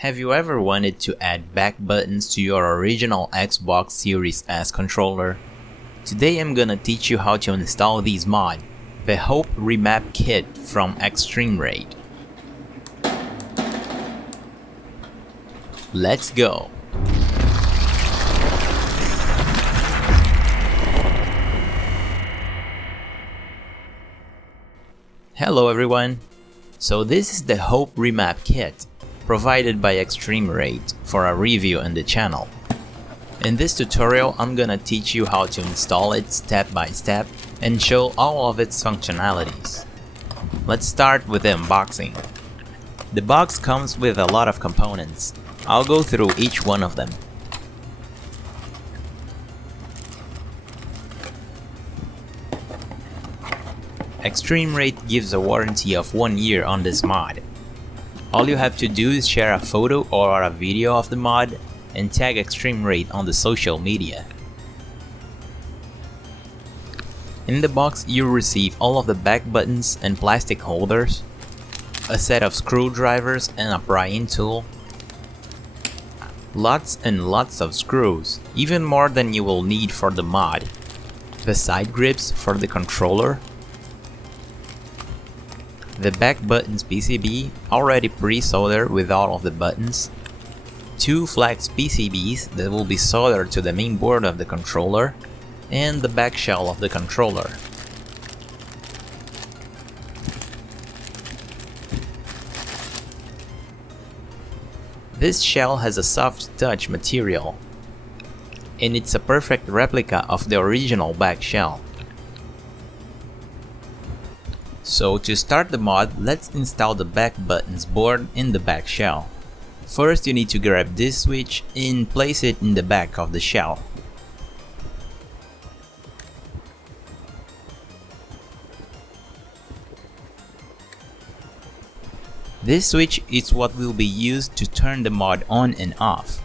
Have you ever wanted to add back buttons to your original Xbox Series S controller? Today I'm gonna teach you how to install this mod, the Hope Remap Kit from ExtremeRate. Let's go! Hello everyone! So this is the Hope Remap Kit, provided by ExtremeRate for a review on the channel. In this tutorial I'm gonna teach you how to install it step by step and show all of its functionalities. Let's start with the unboxing. The box comes with a lot of components. I'll go through each one of them. ExtremeRate gives a warranty of 1 year on this mod. All you have to do is share a photo or a video of the mod and tag ExtremeRate on the social media. In the box you'll receive all of the back buttons and plastic holders, a set of screwdrivers and a prying tool, lots and lots of screws, even more than you will need for the mod, the side grips for the controller, the back buttons PCB already pre-soldered with all of the buttons, 2 flex PCBs that will be soldered to the main board of the controller, and the back shell of the controller. This shell has a soft touch material, and it's a perfect replica of the original back shell. So to start the mod, let's install the back buttons board in the back shell. First you need to grab this switch and place it in the back of the shell. This switch is what will be used to turn the mod on and off.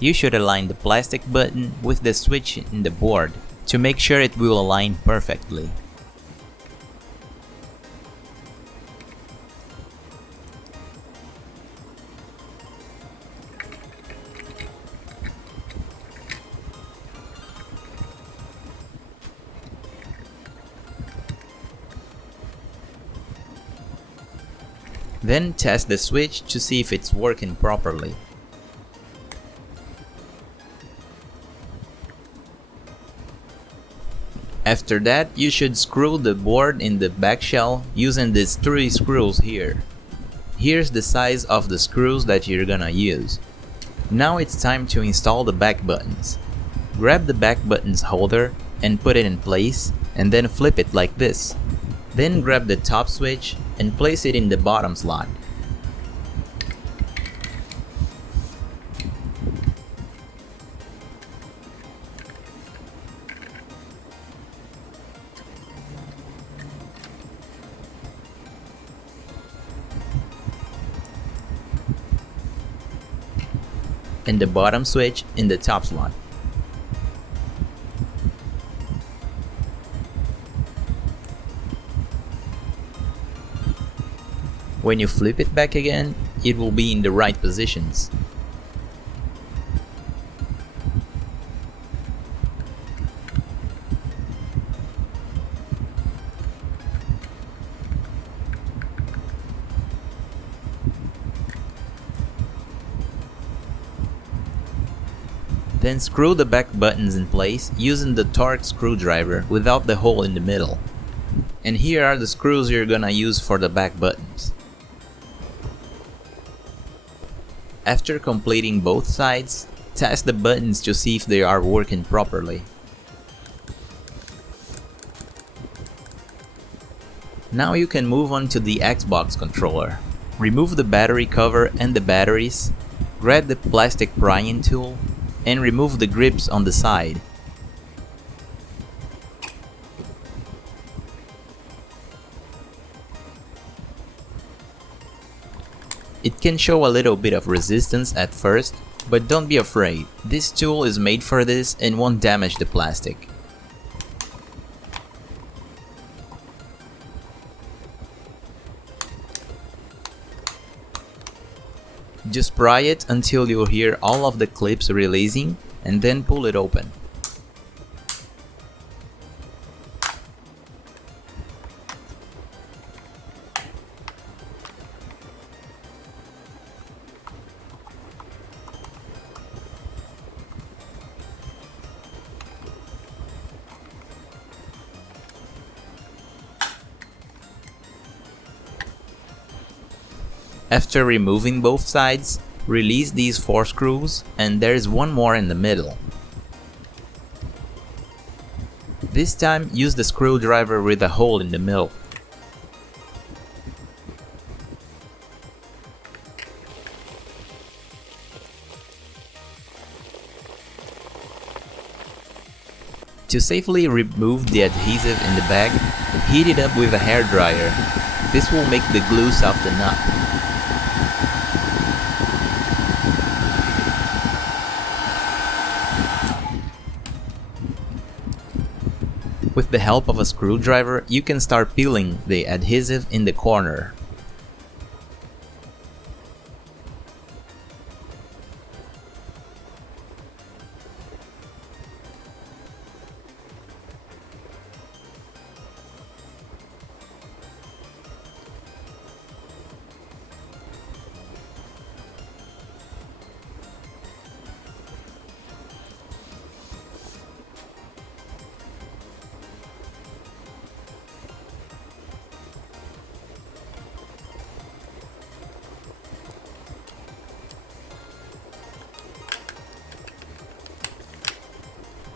You should align the plastic button with the switch in the board to make sure it will align perfectly. Then test the switch to see if it's working properly. After that, you should screw the board in the back shell using these 3 screws here. Here's the size of the screws that you're gonna use. Now it's time to install the back buttons. Grab the back buttons holder and put it in place, and then flip it like this. Then grab the top switch and place it in the bottom slot. And the bottom switch in the top slot. When you flip it back again, it will be in the right positions. Then screw the back buttons in place using the Torx screwdriver without the hole in the middle. And here are the screws you're gonna use for the back buttons. After completing both sides, test the buttons to see if they are working properly. Now you can move on to the Xbox controller. Remove the battery cover and the batteries, grab the plastic prying tool, and remove the grips on the side. It can show a little bit of resistance at first, but don't be afraid, this tool is made for this and won't damage the plastic. Just pry it until you hear all of the clips releasing and then pull it open. After removing both sides, release these 4 screws, and there is one more in the middle. This time use the screwdriver with a hole in the middle. To safely remove the adhesive in the bag, heat it up with a hairdryer. This will make the glue soften up. With the help of a screwdriver, you can start peeling the adhesive in the corner.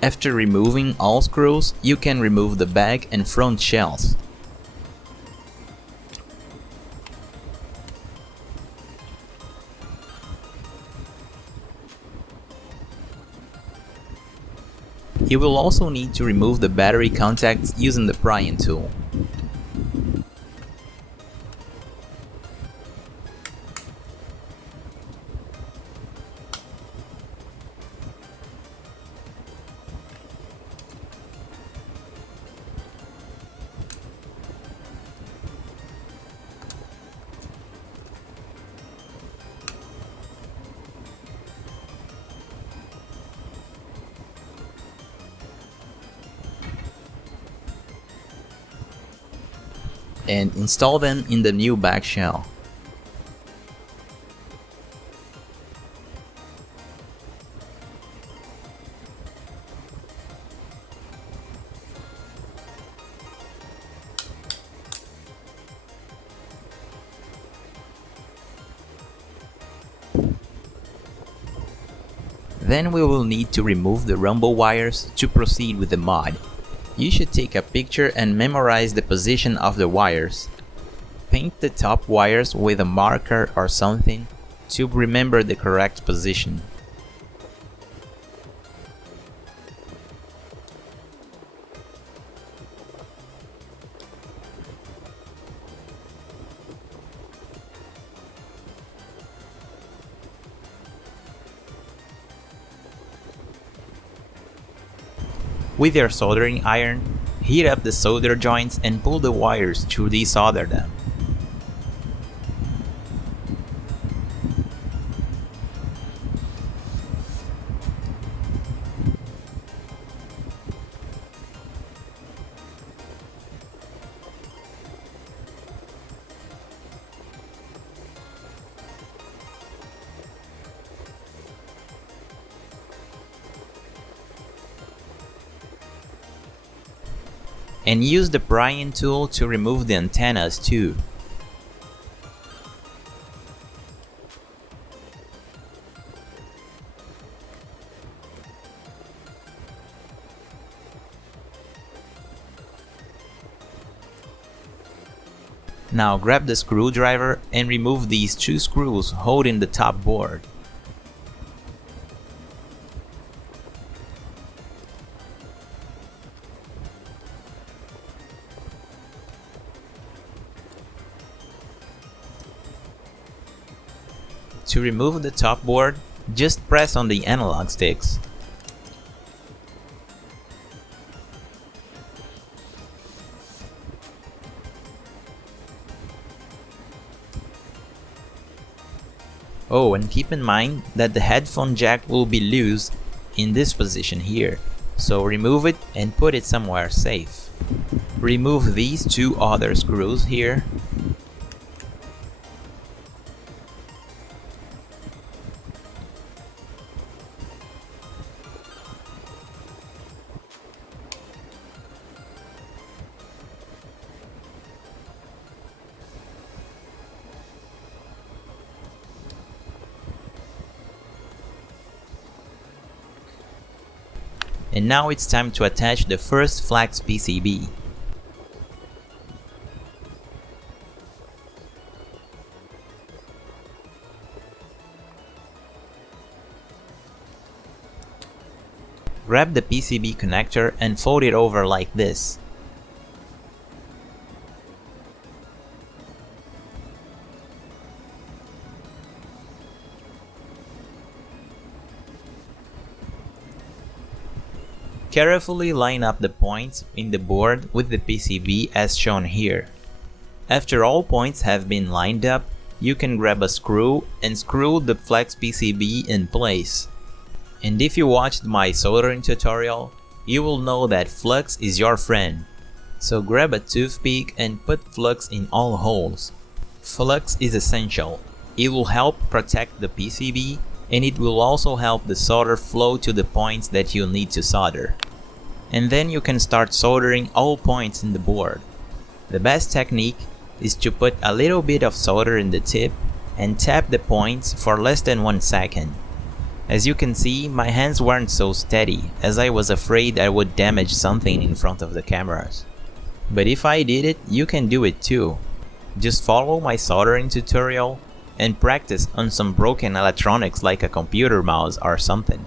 After removing all screws, you can remove the back and front shells. You will also need to remove the battery contacts using the prying tool. And install them in the new back shell. Then we will need to remove the rumble wires to proceed with the mod. You should take a picture and memorize the position of the wires. Paint the top wires with a marker or something to remember the correct position. With your soldering iron, heat up the solder joints and pull the wires to desolder them. And use the prying tool to remove the antennas too. Now grab the screwdriver and remove these 2 screws holding the top board. To remove the top board, just press on the analog sticks. Oh, and keep in mind that the headphone jack will be loose in this position here, so remove it and put it somewhere safe. Remove these two other screws here. And now it's time to attach the first flex PCB. Grab the PCB connector and fold it over like this. Carefully line up the points in the board with the PCB as shown here. After all points have been lined up, you can grab a screw and screw the flex PCB in place. And if you watched my soldering tutorial, you will know that flux is your friend. So grab a toothpick and put flux in all holes. Flux is essential. It will help protect the PCB, and it will also help the solder flow to the points that you need to solder. And then you can start soldering all points in the board. The best technique is to put a little bit of solder in the tip and tap the points for less than 1 second. As you can see, my hands weren't so steady as I was afraid I would damage something in front of the cameras. But if I did it, you can do it too. Just follow my soldering tutorial and practice on some broken electronics like a computer mouse or something.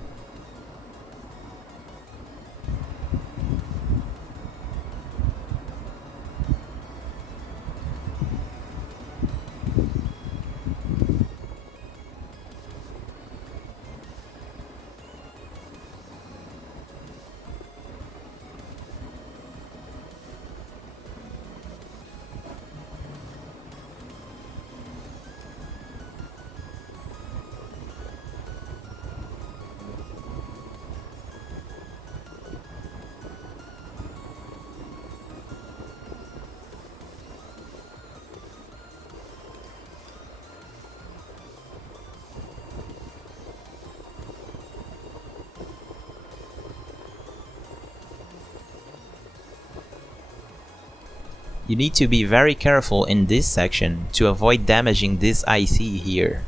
You need to be very careful in this section to avoid damaging this IC here.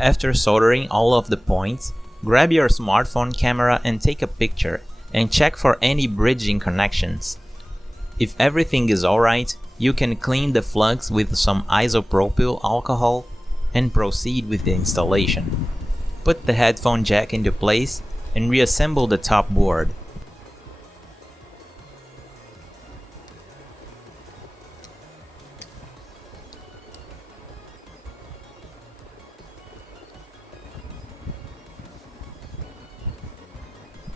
After soldering all of the points, grab your smartphone camera and take a picture and check for any bridging connections. If everything is alright, you can clean the flux with some isopropyl alcohol and proceed with the installation. Put the headphone jack into place and reassemble the top board.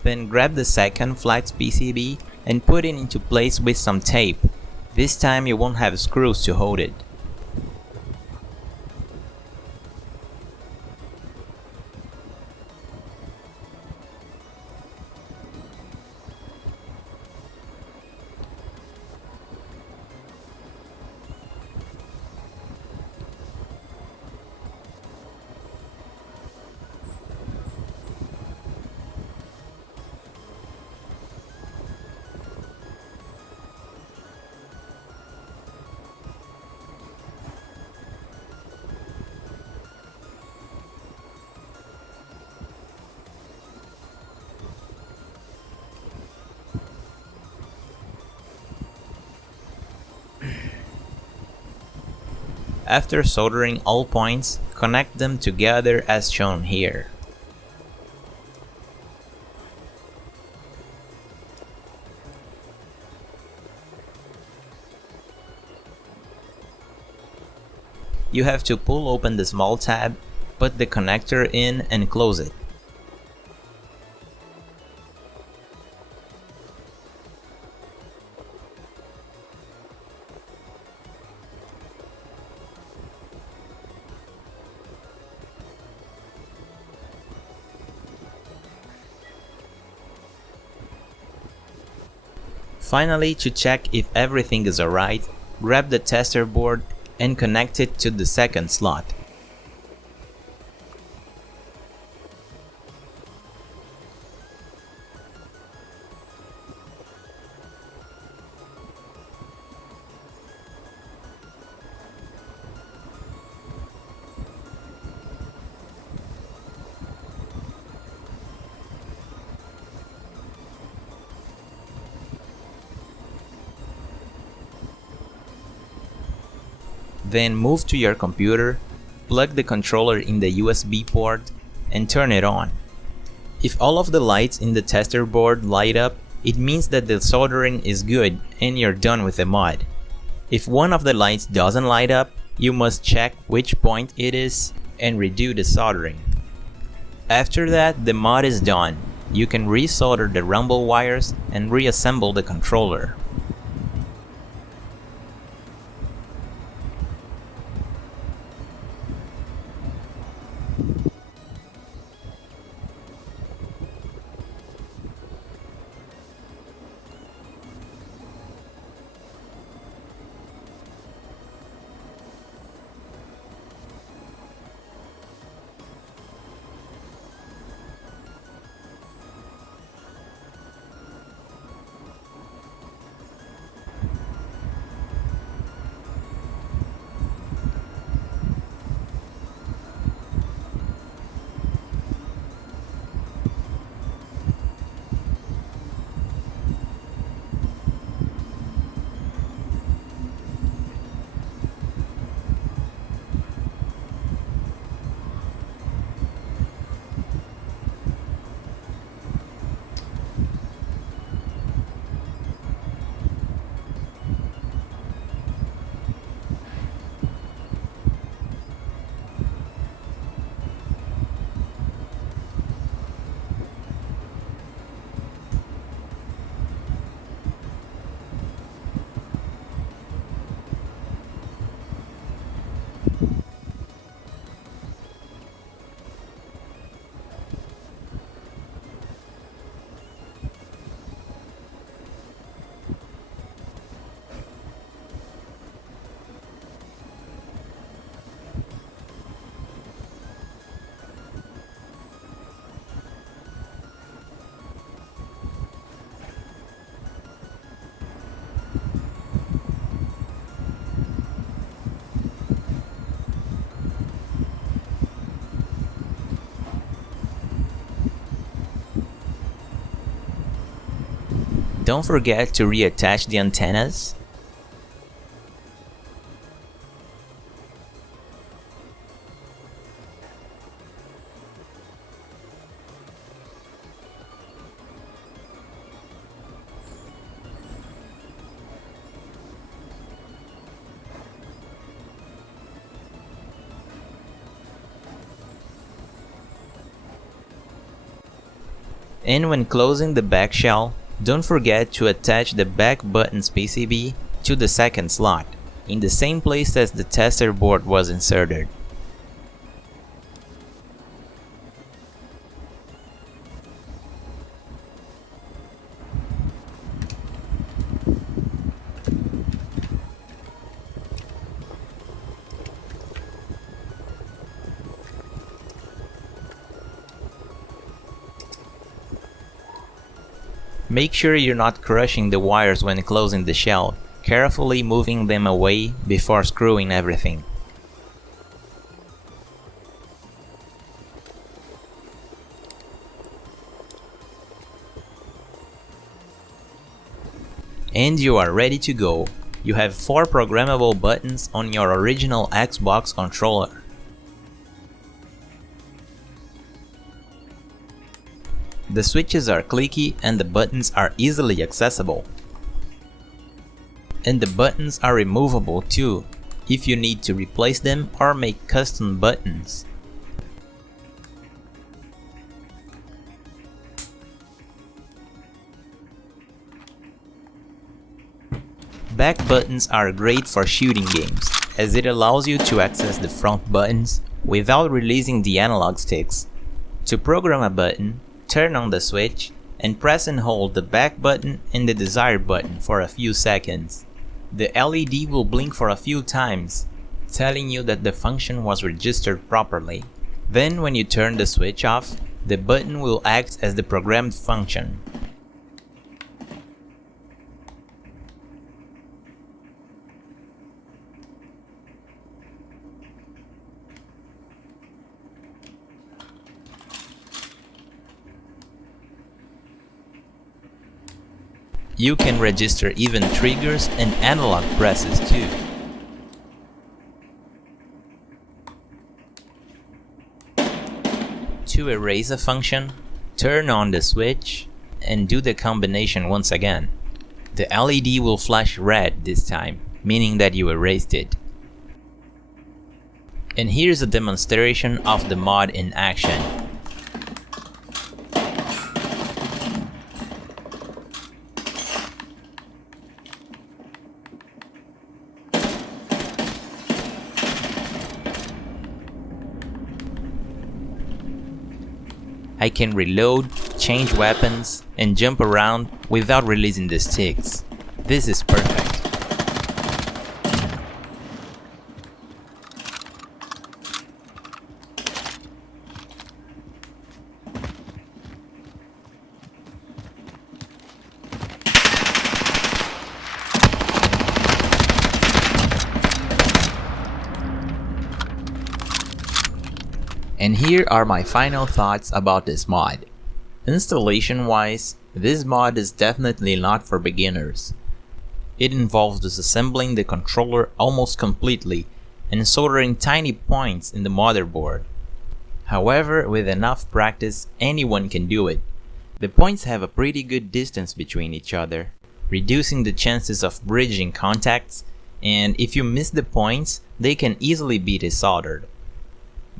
Then grab the second flex PCB and put it into place with some tape. This time you won't have screws to hold it. After soldering all points, connect them together as shown here. You have to pull open the small tab, put the connector in and close it. Finally, to check if everything is alright, grab the tester board and connect it to the second slot. Then move to your computer, plug the controller in the USB port, and turn it on. If all of the lights in the tester board light up, it means that the soldering is good and you're done with the mod. If one of the lights doesn't light up, you must check which point it is and redo the soldering. After that, the mod is done. You can resolder the rumble wires and reassemble the controller. Don't forget to reattach the antennas. And when closing the back shell, don't forget to attach the back buttons PCB to the second slot, in the same place as the tester board was inserted. Make sure you're not crushing the wires when closing the shell, carefully moving them away before screwing everything. And you are ready to go. you have 4 programmable buttons on your original Xbox controller. The switches are clicky and the buttons are easily accessible. And the buttons are removable too, if you need to replace them or make custom buttons. Back buttons are great for shooting games, as it allows you to access the front buttons without releasing the analog sticks. To program a button, turn on the switch and press and hold the back button and the desired button for a few seconds. The LED will blink for a few times, telling you that the function was registered properly. Then when you turn the switch off, the button will act as the programmed function. You can register even triggers and analog presses too. To erase a function, turn on the switch and do the combination once again. The LED will flash red this time, meaning that you erased it. And here's a demonstration of the mod in action. I can reload, change weapons, and jump around without releasing the sticks. This is perfect. And here are my final thoughts about this mod. Installation wise, this mod is definitely not for beginners. It involves disassembling the controller almost completely and soldering tiny points in the motherboard. However, with enough practice, anyone can do it. The points have a pretty good distance between each other, reducing the chances of bridging contacts, and if you miss the points, they can easily be desoldered.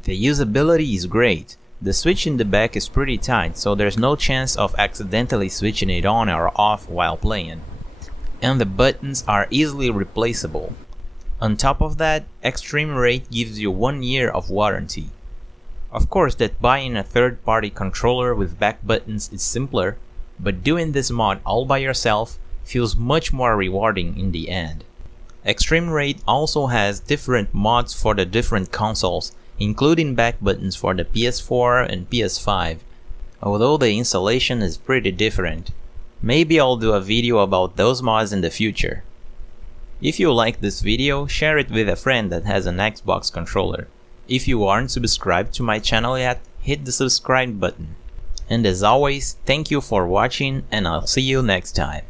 The usability is great. The switch in the back is pretty tight, so there's no chance of accidentally switching it on or off while playing. And the buttons are easily replaceable. On top of that, ExtremeRate gives you 1 year of warranty. Of course that buying a third-party controller with back buttons is simpler, but doing this mod all by yourself feels much more rewarding in the end. ExtremeRate also has different mods for the different consoles, including back buttons for the PS4 and PS5, although the installation is pretty different. Maybe I'll do a video about those mods in the future. If you like this video, share it with a friend that has an Xbox controller. If you aren't subscribed to my channel yet, hit the subscribe button. And as always, thank you for watching and I'll see you next time.